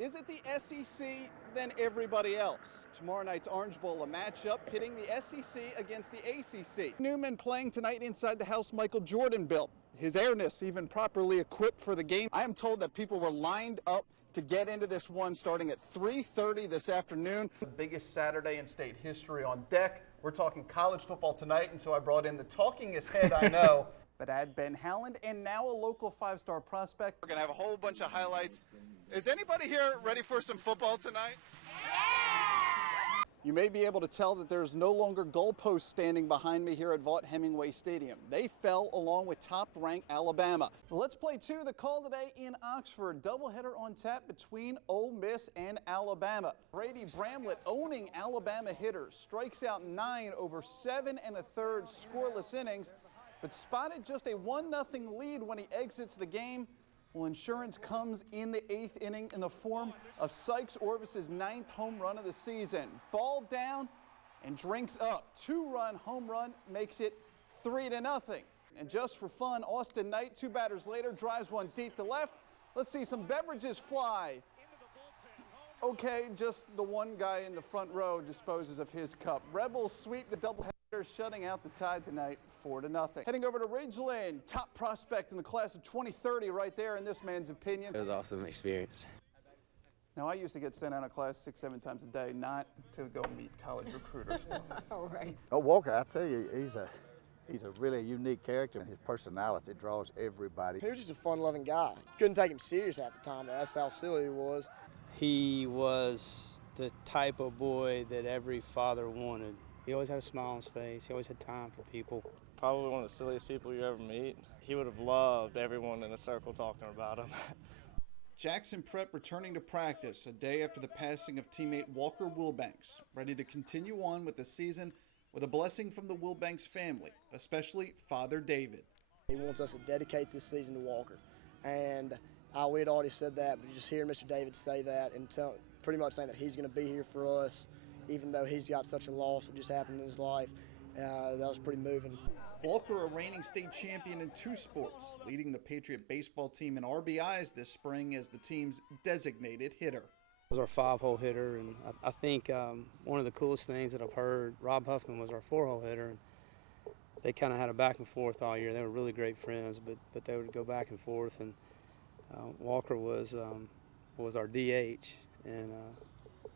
Is it the SEC? Then everybody else. Tomorrow night's Orange Bowl, a matchup pitting the SEC against the ACC. Newman playing tonight inside the house Michael Jordan built. His airness even properly equipped for the game. I am told that people were lined up to get into this one starting at 3:30 this afternoon. The biggest Saturday in state history on deck. We're talking college football tonight, and so I brought in the talkingest head I know. But add Ben Howland, and now a local five-star prospect. We're going to have a whole bunch of highlights. Is anybody here ready for some football tonight? Yeah! You may be able to tell that there's no longer goalposts standing behind me here at Vaught-Hemingway Stadium. They fell along with top-ranked Alabama. Let's play two. The call today in Oxford. Doubleheader on tap between Ole Miss and Alabama. Brady Bramlett, owning Alabama hitters, strikes out 9 over 7 1/3 scoreless innings, but spotted just a 1-0 lead when he exits the game. Well, insurance comes in the 8th inning in the form of Sykes Orvis's 9th home run of the season. Ball down and drinks up. 2-run home run makes it 3-0. And just for fun, Austin Knight, 2 batters later, drives one deep to left. Let's see some beverages fly. Okay, just the one guy in the front row disposes of his cup. Rebels sweep the doubleheader, shutting out the Tide tonight 4-0. Heading over to Ridgeland, top prospect in the class of 2030 right there in this man's opinion. It was an awesome experience. Now, I used to get sent out of class 6-7 times a day, not to go meet college recruiters. All right. Oh, Walker, I tell you, he's a really unique character. His personality draws everybody. He was just a fun-loving guy. Couldn't take him serious half the time. That's how silly he was. He was the type of boy that every father wanted. He always had a smile on his face. He always had time for people. Probably one of the silliest people you ever meet. He would have loved everyone in a circle talking about him. Jackson Prep returning to practice a day after the passing of teammate Walker Wilbanks, ready to continue on with the season with a blessing from the Wilbanks family, especially Father David. He wants us to dedicate this season to Walker. And we had already said that, but just hearing Mr. David say that and pretty much saying that he's going to be here for us, even though he's got such a loss that just happened in his life, that was pretty moving. Walker, a reigning state champion in 2 sports, leading the Patriot baseball team in RBIs this spring as the team's designated hitter. He was our 5-hole hitter, and I think one of the coolest things that I've heard, Rob Huffman was our 4-hole hitter, and they kind of had a back and forth all year. They were really great friends, but they would go back and forth, and Walker was our DH, and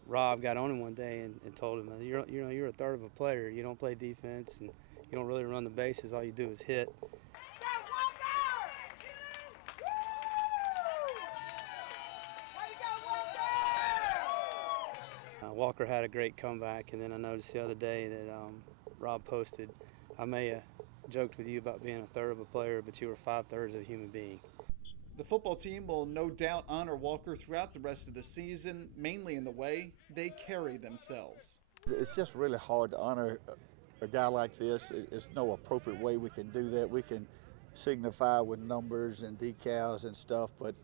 Rob got on him one day and told him, you're a third of a player. You don't play defense, and you don't really run the bases. All you do is hit. Walker had a great comeback, and then I noticed the other day that Rob posted, I may have joked with you about being a third of a player, but you were 5/3 of a human being. The football team will no doubt honor Walker throughout the rest of the season, mainly in the way they carry themselves. It's just really hard to honor a guy like this. There's no appropriate way we can do that. We can signify with numbers and decals and stuff, but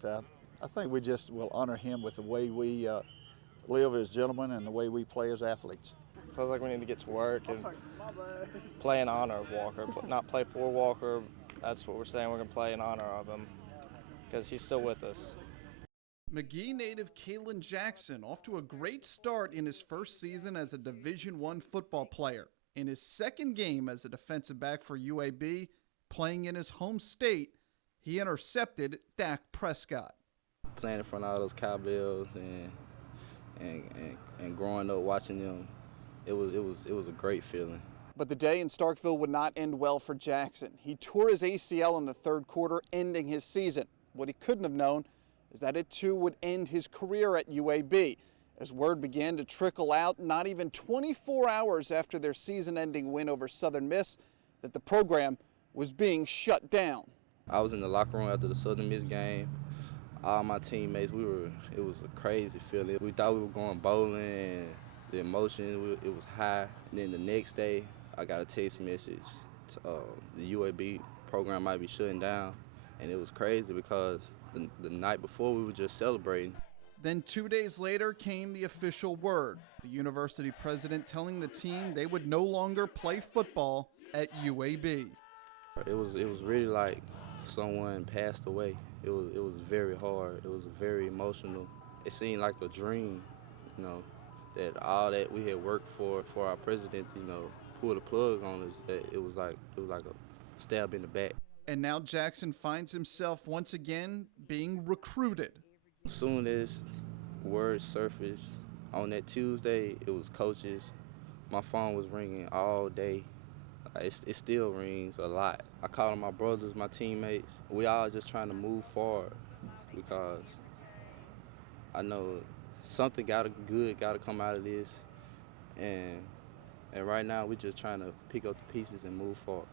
I think we just will honor him with the way we live as gentlemen and the way we play as athletes. Feels like we need to get to work and play in honor of Walker, not play for Walker. That's what we're saying. We're going to play in honor of him because he's still with us. McGee native Kalen Jackson off to a great start in his first season as a Division I football player. In his second game as a defensive back for UAB, playing in his home state, he intercepted Dak Prescott. Playing in front of all those Cowbells and growing up watching them, it was a great feeling. But the day in Starkville would not end well for Jackson. He tore his ACL in the 3rd quarter, ending his season. What he couldn't have known is that it too would end his career at UAB, as word began to trickle out not even 24 hours after their season-ending win over Southern Miss that the program was being shut down. I was in the locker room after the Southern Miss game. All my teammates, it was a crazy feeling. We thought we were going bowling, and the emotion, it was high. And then the next day, I got a text message. The UAB program might be shutting down, and it was crazy because the night before we were just celebrating. Then 2 days later came the official word, the university president telling the team they would no longer play football at UAB. It was really like someone passed away. It was very hard. It was very emotional. it seemed like a dream, you know, that all that we had worked for our president, you know, pulled the plug on us. That it was like a stab in the back. And now Jackson finds himself once again being recruited. As soon as word surfaced on that Tuesday, it was coaches. My phone was ringing all day. It still rings a lot. I call my brothers, my teammates. We all just trying to move forward because I know something good gotta come out of this, and right now we're just trying to pick up the pieces and move forward.